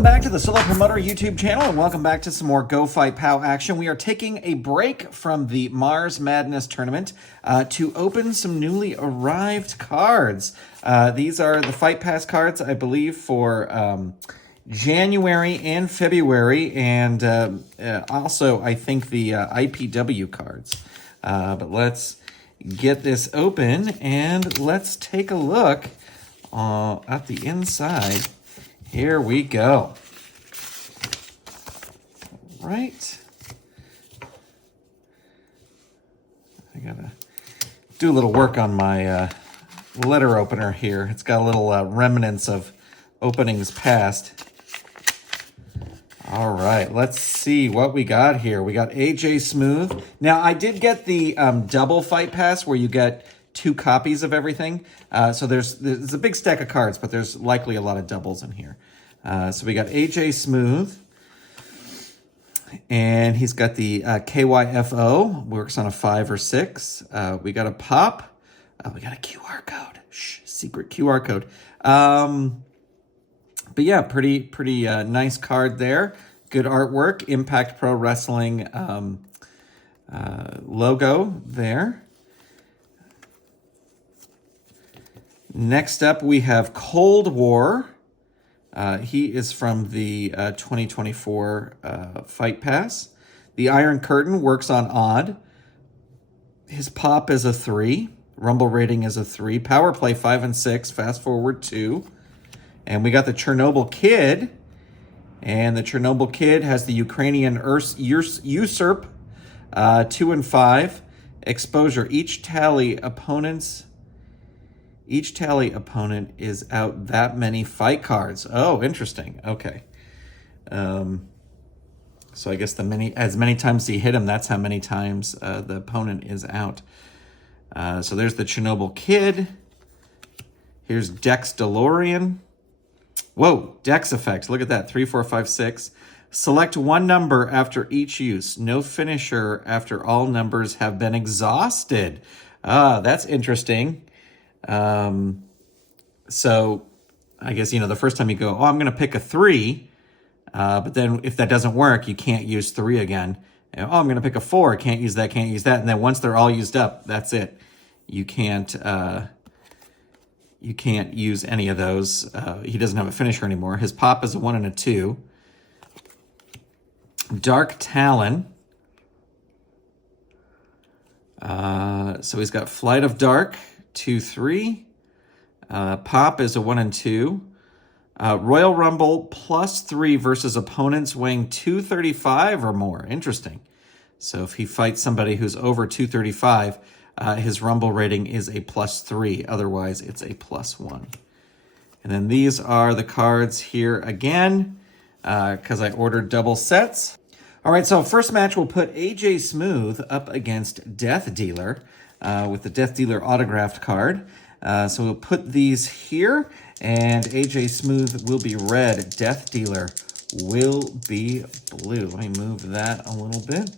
Welcome back to the Solo Promoter YouTube channel, and welcome back to some more Go Fight POW action. We are taking a break from the Mars Madness tournament to open some newly arrived cards. These are the Fight Pass cards, I believe, for January and February, and also, I think, the IPW cards. But let's get this open, and let's take a look at the inside. Here we go. All right. I gotta do a little work on my letter opener here. It's got a little remnants of openings past. All right, let's see what we got here. We got AJ Smooth. Now, I did get the double Fight Pass where you get 2 copies of everything. So there's a big stack of cards, but there's likely a lot of doubles in here. So we got AJ Smooth, and he's got the KYFO, works on a 5 or 6. We got a pop. We got a QR code. Shh, secret QR code. But yeah, pretty nice card there. Good artwork. Impact Pro Wrestling logo there. Next up, we have Cold War. He is from the 2024 Fight Pass. The Iron Curtain works on odd. His pop is a 3. Rumble rating is a 3. Power play 5 and 6. Fast forward 2. And we got the Chernobyl Kid. And the Chernobyl Kid has the Ukrainian Usurp 2 and 5. Exposure. Each tally opponent is out that many fight cards. Oh, interesting. Okay. So I guess as many times you hit him, that's how many times the opponent is out. So there's the Chernobyl Kid. Here's Dex DeLorean. Whoa, Dex effect. Look at that. 3, 4, 5, 6. Select one number after each use. No finisher after all numbers have been exhausted. That's interesting. So I guess, the first time you go, I'm going to pick a 3, but then if that doesn't work, you can't use 3 again. And, I'm going to pick a 4, can't use that. And then once they're all used up, that's it. You can't use any of those. He doesn't have a finisher anymore. His pop is a 1 and a 2. Dark Talon. So he's got Flight of Dark, 2, 3. Pop is a 1 and 2. Royal Rumble +3 versus opponents weighing 235 or more. Interesting. So if he fights somebody who's over 235, his Rumble rating is a +3. Otherwise, it's a +1. And then these are the cards here again, because I ordered double sets. All right, so first match, we'll put AJ Smooth up against Death Dealer with the Death Dealer autographed card. So we'll put these here, and AJ Smooth will be red. Death Dealer will be blue. Let me move that a little bit.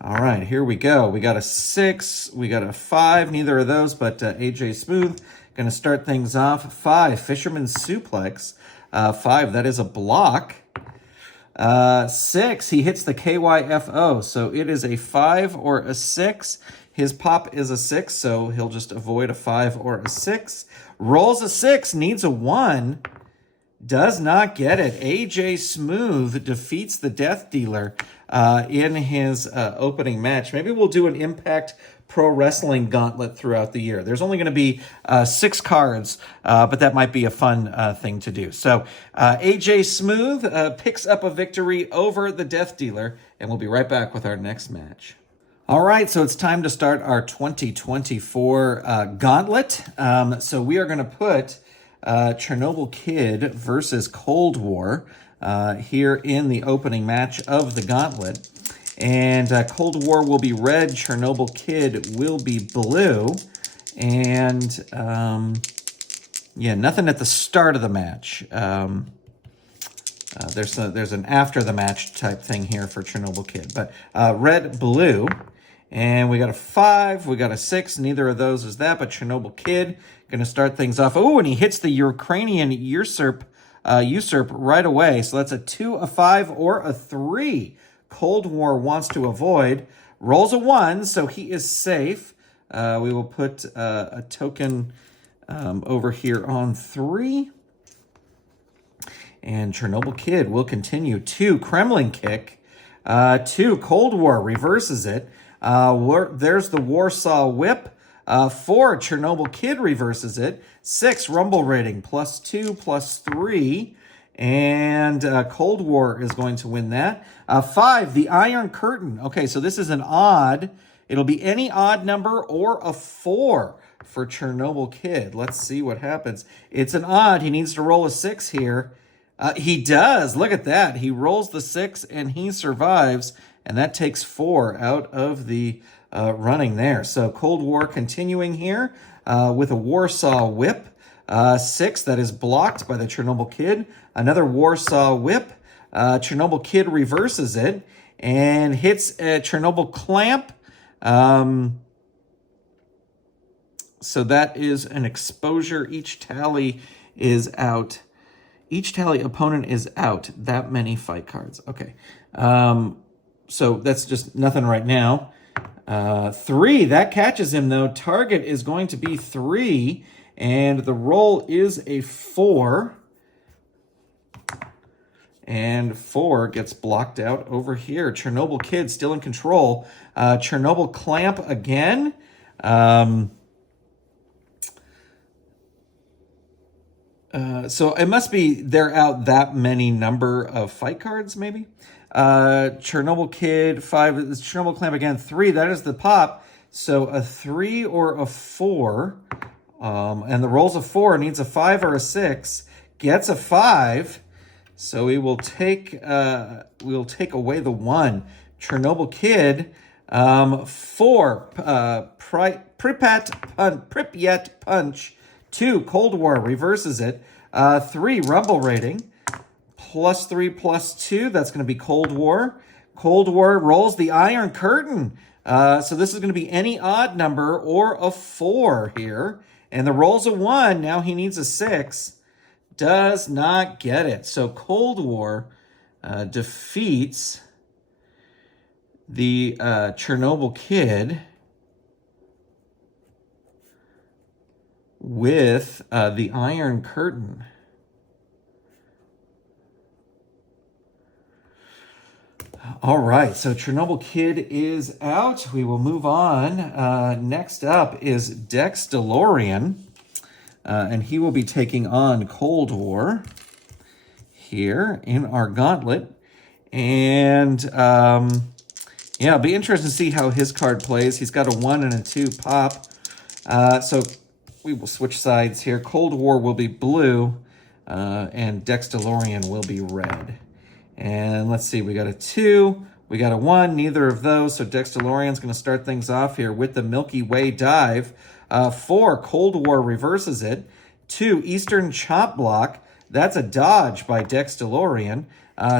All right, here we go. We got a 6, we got a 5, neither of those, but AJ Smooth gonna start things off. 5, Fisherman's Suplex. 5, that is a block. 6, he hits the KYFO, so it is a 5 or a 6. His pop is a 6, so he'll just avoid a 5 or a 6. Rolls a 6, needs a 1. Does not get it. AJ Smooth defeats the Death Dealer in his opening match. Maybe we'll do an Impact Pro Wrestling gauntlet throughout the year. There's only going to be 6 cards, but that might be a fun thing to do. So AJ Smooth picks up a victory over the Death Dealer, and we'll be right back with our next match. All right, so it's time to start our 2024 gauntlet. So we are going to put Chernobyl Kid versus Cold War here in the opening match of the gauntlet. And Cold War will be red, Chernobyl Kid will be blue. And yeah, nothing at the start of the match. There's an after the match type thing here for Chernobyl Kid. But red, blue. And we got a 5, we got a 6. Neither of those is that, but Chernobyl Kid going to start things off. Oh, and he hits the Ukrainian Usurp usurp right away. So that's a 2, a 5, or a 3. Cold War wants to avoid. Rolls a 1, so he is safe. We will put a token over here on 3. And Chernobyl Kid will continue. 2, Kremlin Kick. 2, Cold War reverses it. There's the Warsaw Whip. 4, Chernobyl Kid reverses it. 6, Rumble Rating, +2, +3. And Cold War is going to win that. 5, the Iron Curtain. Okay, so this is an odd. It'll be any odd number or a 4 for Chernobyl Kid. Let's see what happens. It's an odd. He needs to roll a 6 here. He does. Look at that. He rolls the 6 and he survives. And that takes 4 out of the running there. So Cold War continuing here with a Warsaw Whip. 6, that is blocked by the Chernobyl Kid. Another Warsaw Whip. Chernobyl Kid reverses it and hits a Chernobyl Clamp. So that is an exposure. Each tally is out. Each tally opponent is out. That many fight cards. Okay. So that's just nothing right now. 3, that catches him though. Target is going to be 3, and the roll is a 4. And 4 gets blocked out over here. Chernobyl Kid still in control. Chernobyl Clamp again. So it must be they're out that many number of fight cards, maybe. Chernobyl Kid, 5. Chernobyl Clamp again, 3. That is the pop. So a 3 or a 4. And the rolls a 4, needs a 5 or a 6. Gets a 5. So we will take we'll take away the 1. Chernobyl Kid, 4. Pripyat Punch. 2, Cold War reverses it. 3, Rumble Rating. +3, +2. That's going to be Cold War. Cold War rolls the Iron Curtain. So this is going to be any odd number or a 4 here. And the roll's a 1. Now he needs a 6. Does not get it. So Cold War defeats the Chernobyl Kid with the Iron Curtain. All right, so Chernobyl Kid is out. We will move on. Next up is Dex DeLorean, and he will be taking on Cold War here in our gauntlet. And yeah, it'll be interesting to see how his card plays. He's got a 1 and a 2 pop. So we will switch sides here. Cold War will be blue, and Dex DeLorean will be red. And let's see, we got a 2, we got a 1, neither of those. So Dex DeLorean's going to start things off here with the Milky Way Dive. 4, Cold War reverses it. 2, Eastern Chop Block. That's a dodge by Dex DeLorean.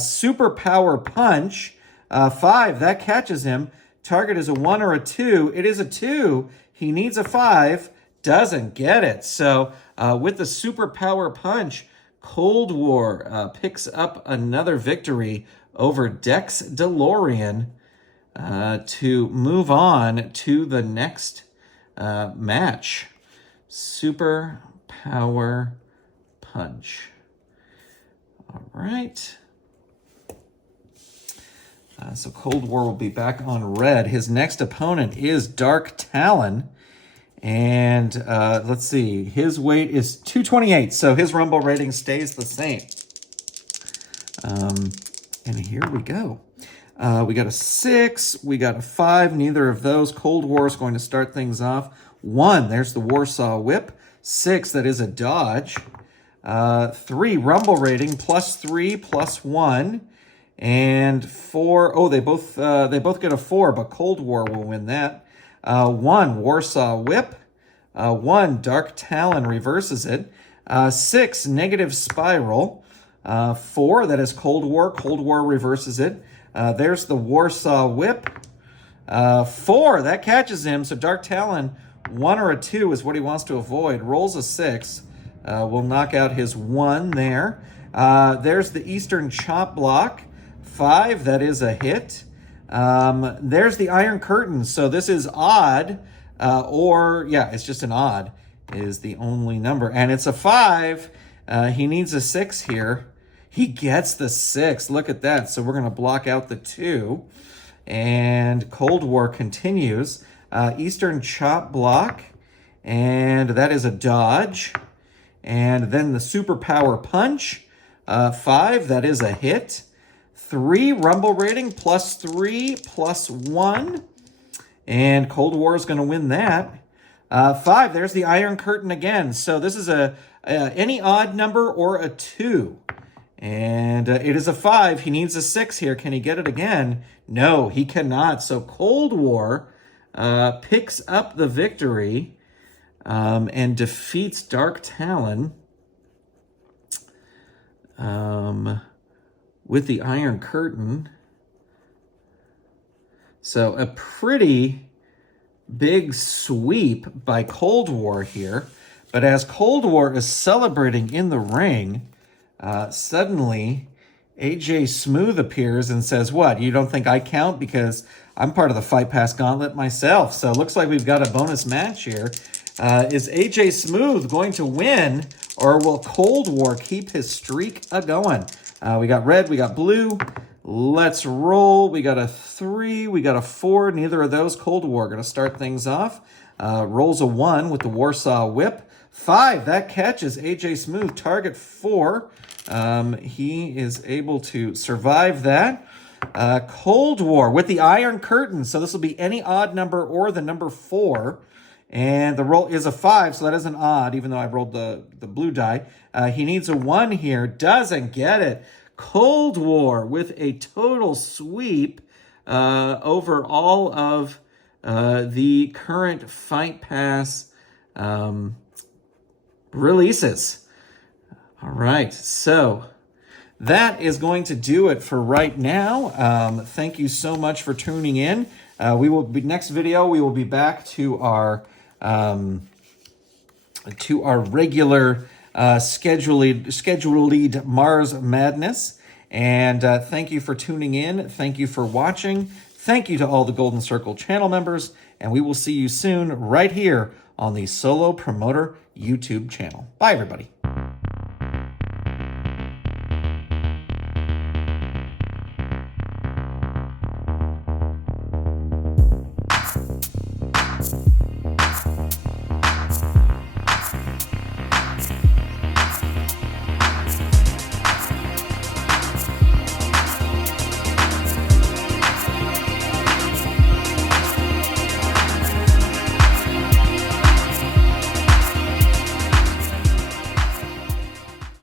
Super Power Punch. 5, that catches him. Target is a 1 or a 2. It is a 2. He needs a 5. Doesn't get it. So with the Super Power Punch, Cold War picks up another victory over Dex DeLorean to move on to the next match. Super Power Punch. All right. So Cold War will be back on red. His next opponent is Dark Talon. And let's see, his weight is 228, so his Rumble rating stays the same. And here we go. We got a 6, we got a 5, neither of those. Cold War is going to start things off. 1, there's the Warsaw Whip. 6, that is a dodge. 3, Rumble rating, +3, +1. And 4, oh, they both get a 4, but Cold War will win that. 1, Warsaw Whip. 1, Dark Talon reverses it. 6, Negative Spiral. 4, that is Cold War. Cold War reverses it. There's the Warsaw Whip. 4, that catches him. So Dark Talon, 1 or a 2 is what he wants to avoid. Rolls a 6. Will knock out his 1 there. There's the Eastern Chop Block. 5, that is a hit. There's the Iron Curtain. So this is odd, it's just an odd is the only number. And it's a 5. He needs a 6 here. He gets the 6. Look at that. So we're going to block out the 2. And Cold War continues. Eastern Chop Block. And that is a dodge. And then the Superpower Punch. 5, that is a hit. 3, Rumble Rating, +3, +1. And Cold War is going to win that. 5, there's the Iron Curtain again. So this is any odd number or a 2. And it is a 5. He needs a 6 here. Can he get it again? No, he cannot. So Cold War picks up the victory and defeats Dark Talon with the Iron Curtain. So a pretty big sweep by Cold War here. But as Cold War is celebrating in the ring, suddenly AJ Smooth appears and says, what, you don't think I count? Because I'm part of the Fight Pass Gauntlet myself. So it looks like we've got a bonus match here. Is AJ Smooth going to win, or will Cold War keep his streak a-going? We got red, we got blue. Let's roll. We got a 3, we got a 4. Neither of those. Cold War going to start things off. Rolls a 1 with the Warsaw Whip. 5, that catches AJ Smooth. Target 4. He is able to survive that. Cold War with the Iron Curtain. So this will be any odd number or the number 4. And the roll is a 5, so that is an odd, even though I rolled the blue die. He needs a 1 here. Doesn't get it. Cold War with a total sweep over all of the current Fight Pass releases. All right, so that is going to do it for right now. Thank you so much for tuning in. Next video, we will be back to our regular scheduled Mars Madness. And thank you for tuning in. Thank you for watching. Thank you to all the Golden Circle channel members. And we will see you soon right here on the Solo Promoter YouTube channel. Bye, everybody.